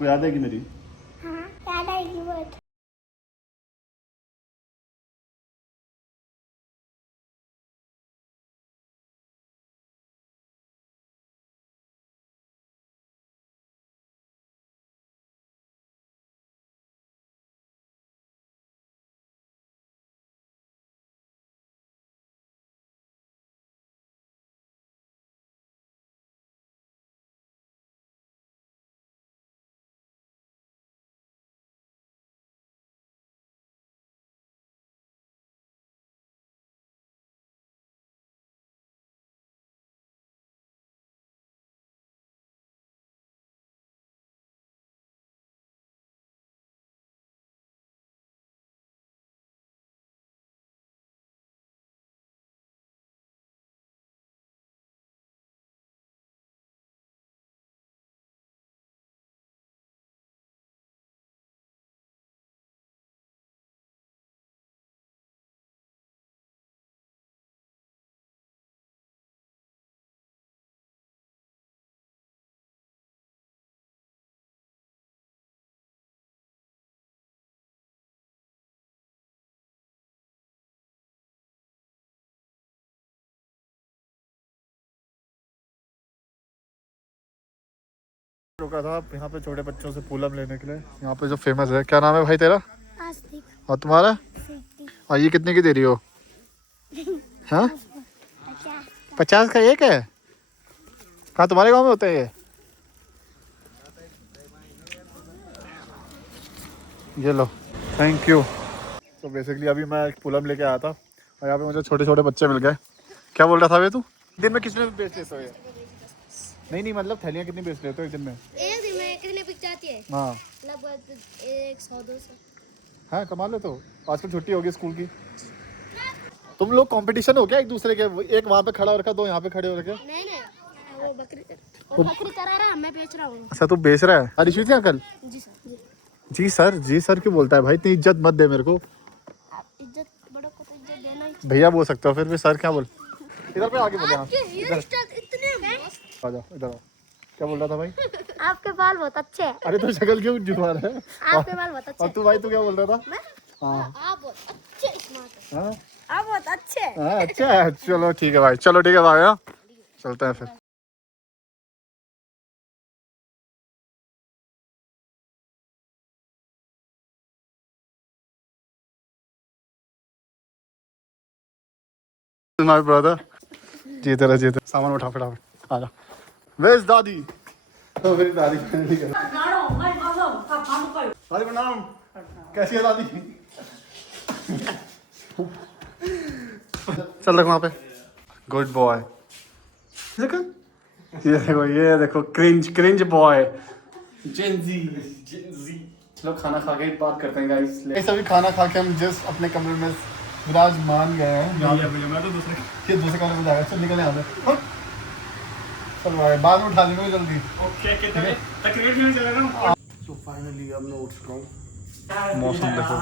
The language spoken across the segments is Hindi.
आपको याद है कि मेरी? हाँ याद आएगी बहुत। रुका था यहाँ पे छोटे बच्चों से पूलम लेने के लिए। यहाँ पे जो फेमस है, क्या नाम है भाई तेरा? आस्तिक। और तुम्हारा? और ये कितने की दे रही हो? हाँ 50 का एक है? कहाँ तुम्हारे गांव में होते हैं ये लो, थैंक यू। तो बेसिकली अभी मैं एक पुलम लेके आया था और यहाँ पे मुझे छोटे छोटे बच्चे मिल गए। क्या बोल रहा था वे तू? दिन में कितने बेच लेते हो ये? नहीं मतलब थैलियाँ कितनी बेच लेते हो एक दिन में? एक दिन में कितने बिक जाती है? हाँ लगभग 100-200। हाँ कमा लेते हो। आजकल छुट्टी होगी स्कूल की। तुम लोग कंपटीशन हो क्या एक दूसरे के? एक वहाँ पे खड़ा हो रखा, दो यहाँ पे खड़े हो रखे। नहीं वो बकरी करा रहा है, मैं बेच रहा हूँ। अच्छा तू बेच रहा है? अरे थी अंकल? जी सर। जी सर क्यों बोलता है भाई? इतनी इज्जत मत दे मेरे को। इज्जत बड़ों को तो इज्जत देना ही। भैया बोल सकते हो, फिर भी सर क्या बोल? इधर पे आगे बोले। आपके हेयर स्टाइल इतने मस्त। आ जाओ इधर आओ। क्या बोल रहा था भाई? आपके बाल बहुत अच्छे हैं। अरे तो शक्ल क्यों जुटवा रहा है? आपके बाल बहुत अच्छे और तू भाई तू क्या बोल रहा था? मैं? हाँ आप बहुत अच्छे स्मार्ट हैं। हाँ आप बहुत अच्छे हैं। हाँ अच्छा है। चलो ठीक है भाई, चलो ठीक है भाई, हाँ चलते हैं फिर। My brother. जीते सामान उठा फटाफट। आ जा। वेज दादी? तो मेरी दादी ठीक है। दादी प्रणाम। कैसी है दादी? चल रख वहाँ पे। Good boy. ये देखो क्रिंज बॉय। जेंजी। चलो खाना खा के बात करते हैं गाइस। अभी खाना खा के हम जस्ट अपने कमरे में विराजमान गए हैं। मैं तो दूसरे कमरे में जाएगा। चल निकल यहाँ से। चल भाई बाद में उठा लेंगे जल्दी। ओके कितने तक क्रिकेट खेलने चले ना। तो फाइनली अब मैं उठ चुका हूँ। मौसम देखो।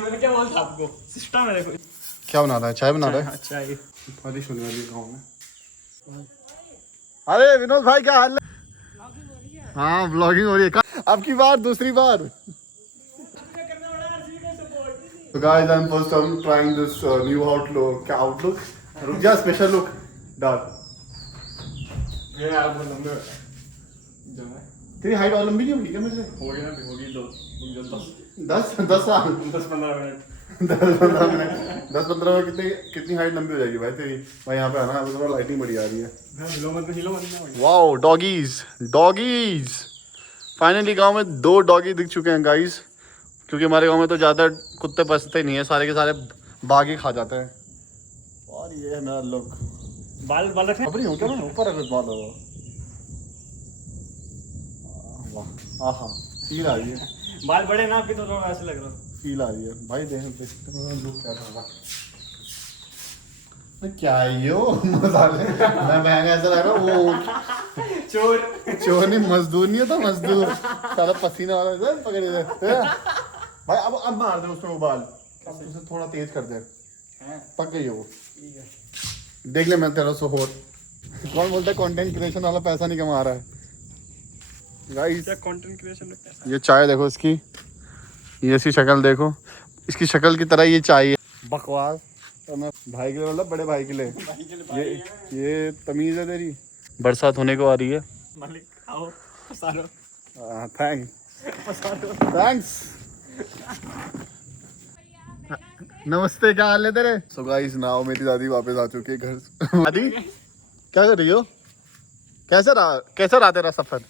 मैंने क्या बोला था आपको? सिस्टम है देखो। क्या बना रहा है? चाय बना रहा है? चाय। बारिश होने वाली है गाँव में। अरे विनोद भाई क्या हाल है? हाँ ब्लॉगिंग हो रही है। अब की बार दूसरी बार। So guys, I'm first time trying this new outlook. क्या outlook? रुक जा, special look. डाल। ये यार बहुत लंबे हो गए। तेरी हाइट और लंबी नहीं होगी क्या मेरे से? होगी 10 साल। 10-15 मिनट। 10-15 में कितनी हाइट लंबी हो जाएगी भाई तेरी? भाई यहाँ पे आना, अभी थोड़ा लाइटिंग बड़ी आ रही है। Wow doggies. फाइनली गांव में 2 डॉगी दिख चुके हैं गाइस, क्योंकि हमारे गांव में तो ज़्यादा कुत्ते बसते नहीं है, सारे के सारे बाघ ही खा जाते हैं। और ये है मेरा लुक। बाल रखे खबरी हूँ क्या मैं? ऊपर रख बाल होगा। वाह आहा फील आ रही है। बाल बड़े ना आपके तो थोड़ा ऐसे लग रहा है। फील आ रही है भाई। देख लुक क्या था। क्या यो मसाले मैं महंगा ऐसा लग रहा हूँ। वो चोर नहीं, मजदूर नहीं होता मजदूर। सारा पसीना वाला पकड़े भाई। अब मार दे उसमें उबाल। अब उसे थोड़ा तेज कर दे। पक गई है वो। देख ले मैं तेरा सोहर। कौन बोलता है कंटेंट क्रिएशन वाला पैसा नहीं कमा रहा है? गाइस क्या कंटेंट क्रिएशन में कैसा ये चाय देखो इसकी, ये इसकी शक्ल देखो, इसकी शक्ल की तरह ये चाय है। बकवास तो मैं भाई के लिए मतलब बड़े भाई के लिए ये तमीज है तेरी। बरसात होने को आ रही है। मालिक आओ सारो थैंक्स। नमस्ते, क्या हाल है तेरे? सो गाइस नाउ मेरी दादी वापस आ चुकी है घर से। दादी क्या कर रही हो? कैसा रहा तेरा सफर?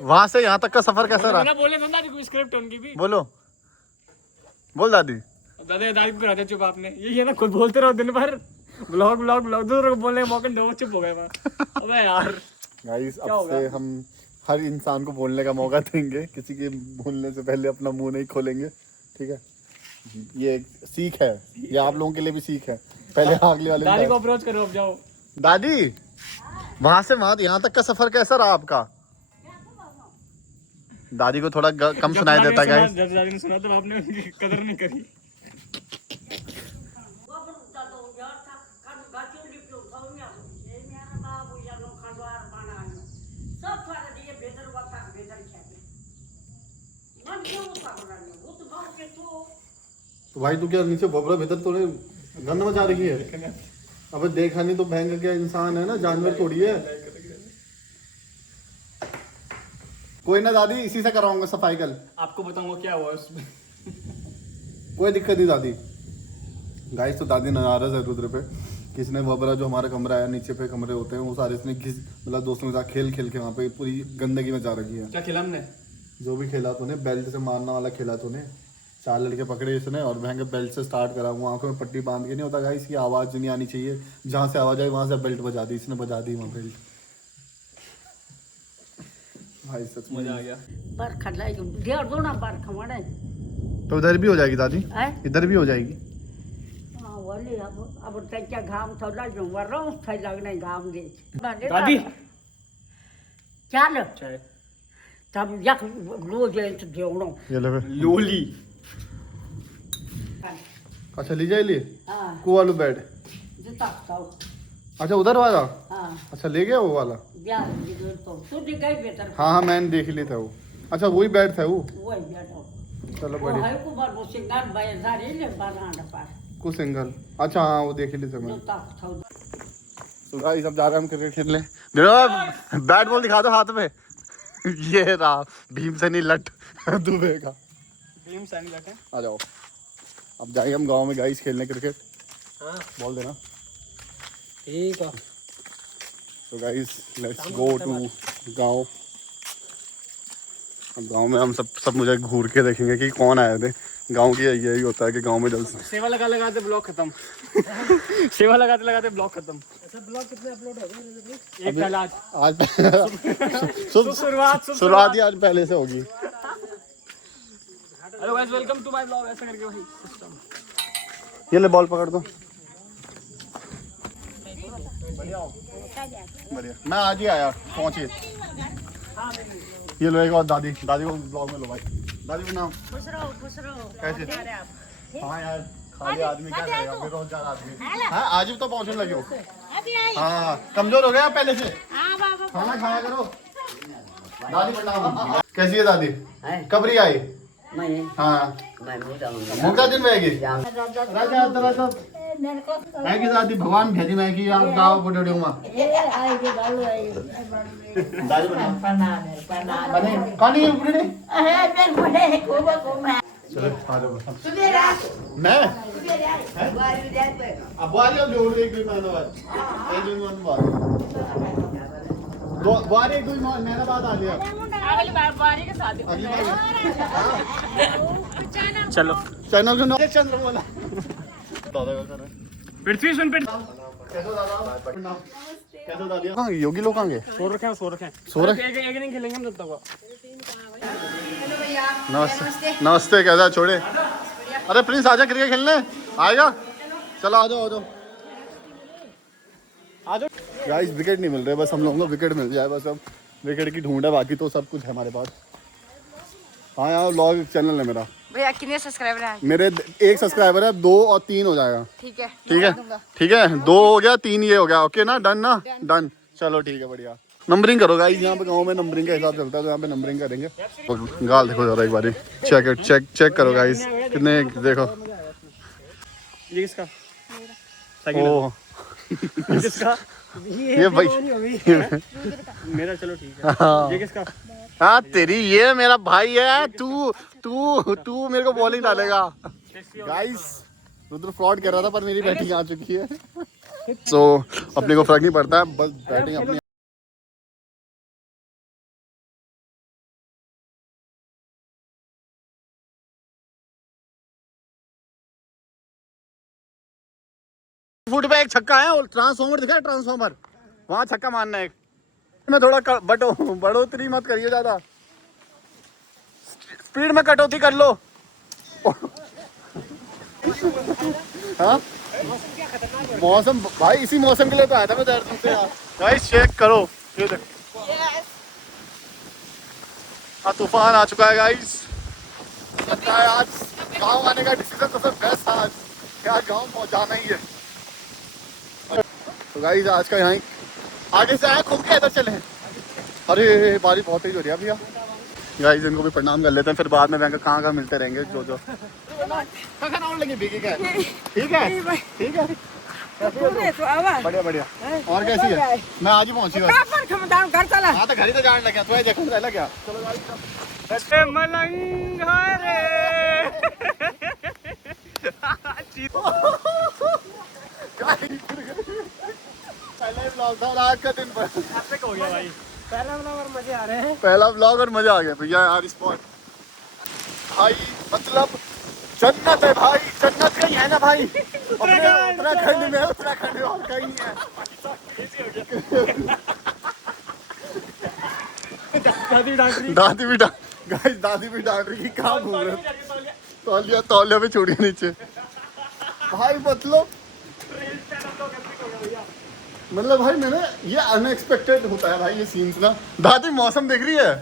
वहां से यहाँ तक का सफर कैसा रहा? ना बोले ना दादी को स्क्रिप्ट उनकी भी बोल दादी। दादी को कराते चुप आपने ये ना खुद बोलते रहो दिन भर ब्लॉग दूसरों को बोलने का मौका दो, चुप हो गए वहाँ। अबे यार गाइस अब से हम हर इंसान को बोलने का मौका देंगे, किसी के बोलने से पहले अपना मुंह नहीं खोलेंगे, ठीक है? ये एक सीख है, ये आप लोगों के लिए भी सीख है। पहले अगले वाले दादी को अप्रोच करो, अब जाओ। दादी वहां से यहाँ तक का सफर कैसा रहा आपका? दादी को थोड़ा कम सुनाई देता है। जब दादी ने सुना तो आपने उनकी कदर नहीं करी। तो भाई तू क्या नीचे बोबरा भीतर तो गंद मचा रही है? अबे देखा नहीं तो भयंकर क्या इंसान है ना, जानवर थोड़ी है। कोई ना दादी, इसी से कराऊंगा सफाई कल। आपको बताऊंगा क्या हुआ उसमें। कोई दिक्कत नहीं दादी। गाइस तो दादी नाराज है रुद्र पे, किसने बोबरा जो हमारा कमरा है, नीचे पे कमरे होते हैं वो सारे इसने मतलब दोस्तों के साथ खेल के वहाँ पे पूरी गंदगी मचा रखी है। क्या खिला हमने? जो भी खेला तूने, बेल्ट से मारना वाला खेला तूने। 4 लड़के पकड़े इसने और वहाँ के बेल्ट से स्टार्ट करा। वो आंखों में पट्टी बांध के नहीं होता गाइस, इसकी आवाज़ नहीं आनी चाहिए, जहाँ से आवाज़ आई वहाँ से बेल्ट बजा दी इसने, बजा दी वहाँ बेल्ट। भाई सच में मजा आ गया। तो इधर भी हो जाएगी दादी, इधर भी हो जाएगी। दादी चाल चाय तब यक रोज जेवणो ये ले लोली। अच्छा ले जाए लिए हाँ वालू बेड। जता खाओ अच्छा उधर वाला, हाँ अच्छा ले गया वो वाला। या जिधर तो तू दिखाई बेटर हाँ मैंने देख लिया था वो। अच्छा वही बेड था वो। वही बैठो चलो वो बढ़िया। है को बार वो सिंगार बाय सारे ले बारांडा पार को सिंगल, अच्छा हाँ वो देख लिया था मैंने। जता खाओ तो गाइस अब जा रहे हैं हम क्रिकेट खेलने। देखो बैट बॉल दिखा दो हाथ में। ये रहा भीमसेनी लट दुबे का। भीम सैनी बैठे। आ जाओ अब जाएंगे हम गांव में गाइस खेलने क्रिकेट। हाँ बोल देना। ठीक है। तो गाइस लेट्स गो टू गांव। अब गांव में हम सब मुझे घूर के देखेंगे कि कौन आए थे। गांव की यही होता है कि गांव में जल्द सेवा लगाते ब्लॉग खत्म। सेवा लगाते ब्लॉग खत्म। ऐसा ब्लॉग कितने अपलोड हो गए? एक कल आज शुरुआत ही आज पहले से होगी। Hello guys, welcome to my blog. ऐसा करके वही सिस्टम। ये ले बॉल पकड़ दो। बढ़िया मैं आज ही आया पहुंचिए। ये लो एक और दादी को ब्लॉग में लो भाई। दादी का नाम खुश रहो कैसे? हाँ यार खाली आदमी क्या करेगा, बेरोजगार आदमी। हाँ आज भी तो पहुंचने लगे हो। अभी आई हाँ कमजोर हो गया पहले से। हां बाबा खाना खाया करो। दादी प्रणाम। कैसी है दादी? कब रही आई? हाँ मुर्गा दिन रहेगी। राजा मेरे को है कि दादी भगवान भेजी नहीं कि आप गाँव बुढ़े में आएगी बालू आएगी दादी प्रणाम। बने कौन है बुढ़े? मेरे बड़े को मैं चलो आ जाओ। सुबेरा मैं सुबेरा बारी जाते अब वाली अब जोड़ एक दिन बाद एक दिन बाद दो बार एक दिन महीना बाद आ गया अगली बार बारी के साथ अगली बार। चलो चैनल का नाम चंद्रमोला। दादा का कर पृथ्वी सुन पृथ्वी। कैसे दादा? कैसे दादी? कहाँ योगी लोग कहाँ गए? सो रखे हैं। सो रहे? एक नहीं खेलेंगे हम तब तक। नमस्ते कैसा छोड़े? अरे प्रिंस आजा क्रिकेट खेलने आएगा? चलो आ जाओ। गाइस विकेट नहीं मिल रहे, बस हम लोगों को विकेट मिल जाए बस। अब विकेट की ढूंढ है, बाकी तो सब कुछ है हमारे पास। हाँ यार व्लॉग चैनल है मेरा। भैया कितने सब्सक्राइबर हैं? मेरे 1 सब्सक्राइबर है, 2 और 3 हो जाएगा। ठीक है 2 हो गया 3 ये हो गया। ओके ना? डन ना? डन चलो ठीक है बढ़िया। नंबरिंग करो गाइस, यहाँ पे गांव में नंबरिंग का हिसाब चलता है, तो यहाँ पे नंबरिंग करेंगे। गाल देखो जरा एक बारी, चेक करो गाइस, कितने देखो। ये किसका? ओ किसका? ये भाई मेरा, चलो ठीक है। ये किसका? हाँ तेरी, ये मेरा भाई है। तू तू तू मेरे को बॉलिंग डालेगा। गाइस रुद्र फ्रॉड कर रहा था, पर मेरी बैटिंग आ चुकी है। सो अपने को फर्क नहीं पड़ता है, बस बैटिंग अपनी। फुट पे एक छक्का है, और ट्रांसफॉर्मर दिखा है, ट्रांसफॉर्मर वहां छक्का मारना है एक। मैं थोड़ा बढ़ोतरी मत करिए ज्यादा, स्पीड में कटौती कर लो। हाँ मौसम भाई, इसी मौसम के लिए तो आया था मैं देहरादून से यार। गाइस चेक करो, ये देखो तूफान आ चुका है गाइस। लगता है आज गांव आने का डिसीजन सबसे बेस्ट था आज, क्या गांव पहुंचाना ही है। तो गाइस आज का यहाँ आगे से आया, घूम के इधर चले। अरे बारिश बहुत तेज हो रही है भैया। गाइस इनको भी प्रणाम कर लेते हैं, फिर बाद में बैंक कहाँ मिलते रहेंगे जो लेंगे। ठीक है ठीक है ठीक है, बढ़िया बढ़िया। और कैसी है? मैं आज ही पहुंची बस। घर चला। हाँ तो घर ही तो जाने लगा, तुम्हें जखम रहला क्या? चलो मलंग रे। पहला व्लॉग था आज का दिन, पर हो गया भाई। पहला व्लॉग और मजे आ रहे हैं। पहला व्लॉग और मजा आ गया भैया यार। स्पॉट भाई मतलब जन्नत है भाई, जन्नत कहीं है ना भाई? उत्तराखंड में, उत्तराखंड में और कहीं नहीं है। दादी भी गाइस, दादी भी डांट रही, कहाँ घूम रहे हो? तौलिया पे छोड़िए नीचे भाई। मतलब भाई मैंने ये अनएक्सपेक्टेड होता है भाई ये सीन्स ना। दादी मौसम देख रही है।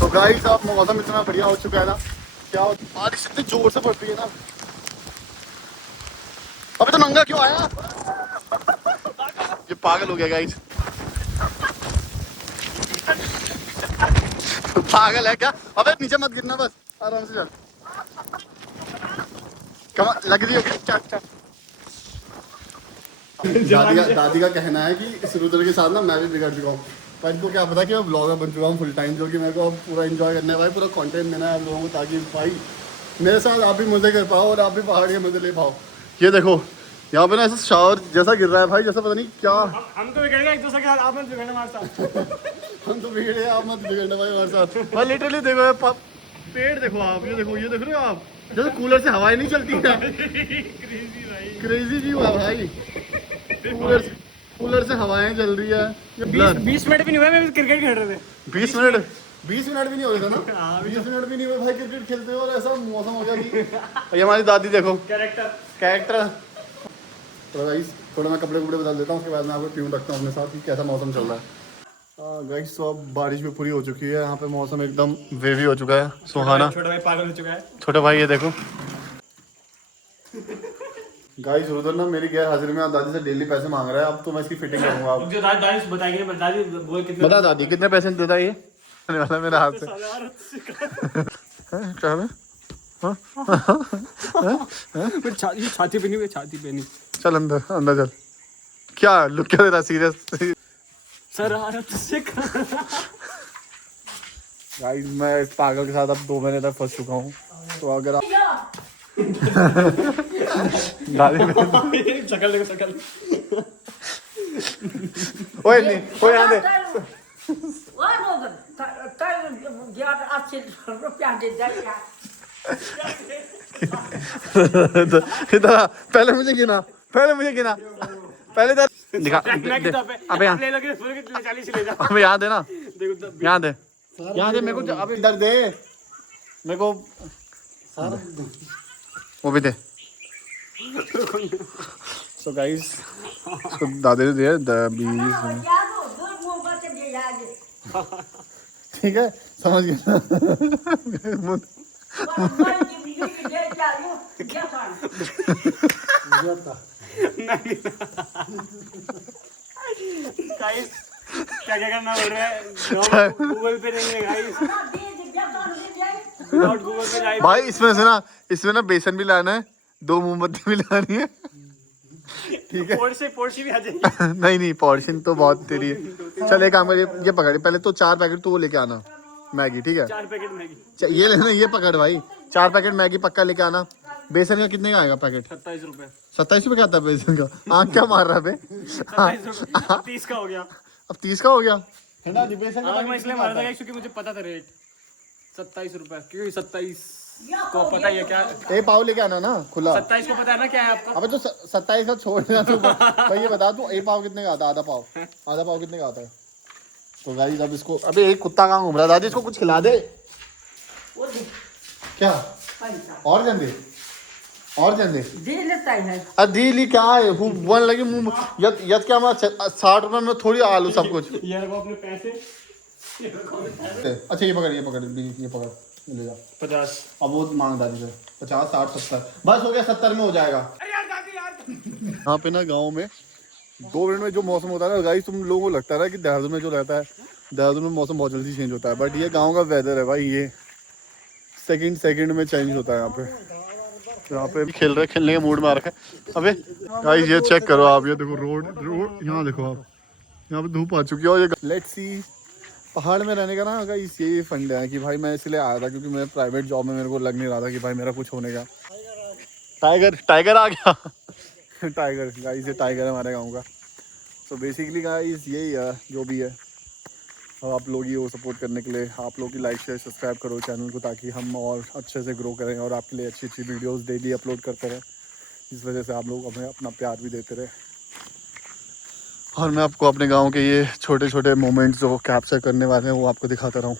तो गाइस अब मौसम इतना बढ़िया हो चुका है ना, क्या बारिश इतनी जोर से पड़ रही है ना। अबे तो नंगा क्यों आया? ये पागल हो गया गाइस। पागल है क्या? अबे नीचे मत गिरना, बस आराम से चल। कमा लग रही है क्या? दादी का कहना है कि इस रुद्र के साथ ना मैं भी बिगड़ चुका हूँ, पर इनको क्या पता कि मैं ब्लॉगर बन चुका हूँ फुल टाइम, जो कि मेरे को पूरा एंजॉय करना है भाई, पूरा कंटेंट देना है आप लोगों को, ताकि भाई मेरे साथ आप भी मजे कर पाओ और आप भी पहाड़ के मजे ले पाओ। ये देखो यहाँ पे ना ऐसा शावर जैसा गिर रहा है भाई, जैसा पता नहीं क्या। हम तो बिगड़ गए एक दूसरे के साथ, आप मत बिगड़ना हमारे साथ। हम तो बिगड़े, आप मत बिगड़ना भाई हमारे साथ भाई। लिटरली देखो पेड़ देखो आप, ये देखो रहे हो आप, जैसे कूलर से हवाएं नहीं चलती है। क्रेजी व्यू है भाई, कूलर से हवाएं चल रही है। 20 मिनट भी नहीं हुए, मैं क्रिकेट खेल रहे थे। 20 मिनट भी नहीं हो रहा था ना। 20 मिनट भी नहीं हुए भाई क्रिकेट खेलते हुए, और ऐसा मौसम हो गया कि ये हमारी दादी देखो कैरेक्टर। तो गाइस थोड़ा मैं कपड़े बदल देता हूँ, उसके बाद मैं आपको ट्यून रखता हूँ अपने साथ कि कैसा मौसम चल रहा है। गाइस तो अब बारिश भी पूरी हो चुकी है, यहाँ पे मौसम एकदम वेवी हो चुका है, सुहाना। छोटा भाई पागल हो चुका है। छोटा भाई ये देखो गाइस, उधर ना मेरी गैर हाजिरी में दादी से डेली पैसे मांग रहा है। अब तो मैं इसकी फिटिंग करूंगा। अब जो दादी बताएगी, दादी बोल कितने बता दादी कितने पैसे देता है ये वाला मेरे हाथ से? क्या है? छाती पे नहीं, छाती पे नहीं। चल अंदर चल। क्या लुक क्या दे रहा सीरियस? शरारत से गाइस मैं इस पागल के साथ अब 2 महीने तक फंस चुका हूँ, तो अगर आप शकल देखो शकल। ओए नहीं ओए यहाँ दे। इधर पहले मुझे गिना पहले दिखा। अबे यहाँ दे ना, यहाँ दे मेरे को। अब इधर दे मेरे को, वो भी दे। सो गाइस दादी ने दिया 20। ठीक है समझ गया। क्या क्या करना पड़ रहा है, गूगल पे नहीं है गाइस, विदाउट गूगल पे जाए भाई इसमें ना बेसन भी लाना है, 2 मोमबत्ती भी लानी है, ठीक है। पोर्शी भी आ जाएगी। नहीं पोर्शन तो बहुत तेरी है। चल एक काम कर, ये पकड़, पहले तो 4 पैकेट तो वो लेके आना मैगी, ठीक है। 4 पैकेट मैगी, ये लेना, ये पकड़ भाई, 4 पैकेट मैगी पक्का लेके आना। बेसन का कितने का आएगा पैकेट? 27 रुपए। 27 रुपए का आता है बेसन का? आँख क्या मार रहा है बे? 27 रुपए, 30 का हो गया। अब 30 का हो गया है ना जी बेसन का? मैं इसलिए मार रहा था क्योंकि मुझे पता था रेट 27 रुपए, क्योंकि 27 को पता ही है क्या, ए पाव लेके आना ना खुला। 27 को पता है ना क्या है आपको। अबे तो 27 का छोड़ देना तू। भाई ये बता तू, ए पाव कितने का आता है? आधा पाव कितने का आता है? तो गाइस अब इसको, अबे एक कुत्ता कहाँ घूम रहा है दादी, इसको कुछ खिला दे। क्या और जंदे दी क्या है वन लगी मुंह यद क्या हमारा 60 रुपए में थोड़ी आलू सब कुछ। यार वो अपने पैसे, अच्छा ये पकड़ ले जा 50। अब वो मांग दादी से 50 60 70 बस हो गया, 70 में हो जाएगा। अरे यार दादी यार, यहाँ पे ना गाँव में 2 मिनट में जो मौसम होता है ना गाइस, तुम लोगों को लगता है ना कि देहरादून में जो रहता है, देहरादून में मौसम बहुत जल्दी चेंज होता है, बट ये गाँव का वेदर है भाई, ये सेकंड में चेंज होता है। यहाँ पे खेलने के मूड में आ रखा है। अबे गाइस ये चेक करो आप, ये देखो रोड यहाँ देखो आप, यहाँ पे धूप आ चुकी है। और ये लेट्स सी, पहाड़ में रहने का ना गाइस ये फंड है कि भाई मैं इसलिए आया था क्योंकि मैं प्राइवेट जॉब में मेरे को लग नहीं रहा था कि भाई मेरा कुछ होने का। टाइगर आ गया। टाइगर गाइस, ये टाइगर है हमारे गाँव का। तो बेसिकली गाइस यही है जो भी है। और आप लोग ही वो सपोर्ट करने के लिए आप लोग की लाइक शेयर सब्सक्राइब करो चैनल को, ताकि हम और अच्छे से ग्रो करें और आपके लिए अच्छी वीडियोस डेली अपलोड करते रहें, इस वजह से आप लोग हमें अपना प्यार भी देते रहे। और मैं आपको अपने गांव के ये छोटे छोटे मोमेंट्स जो कैप्चर करने वाले हैं वो आपको दिखाता रहूँ।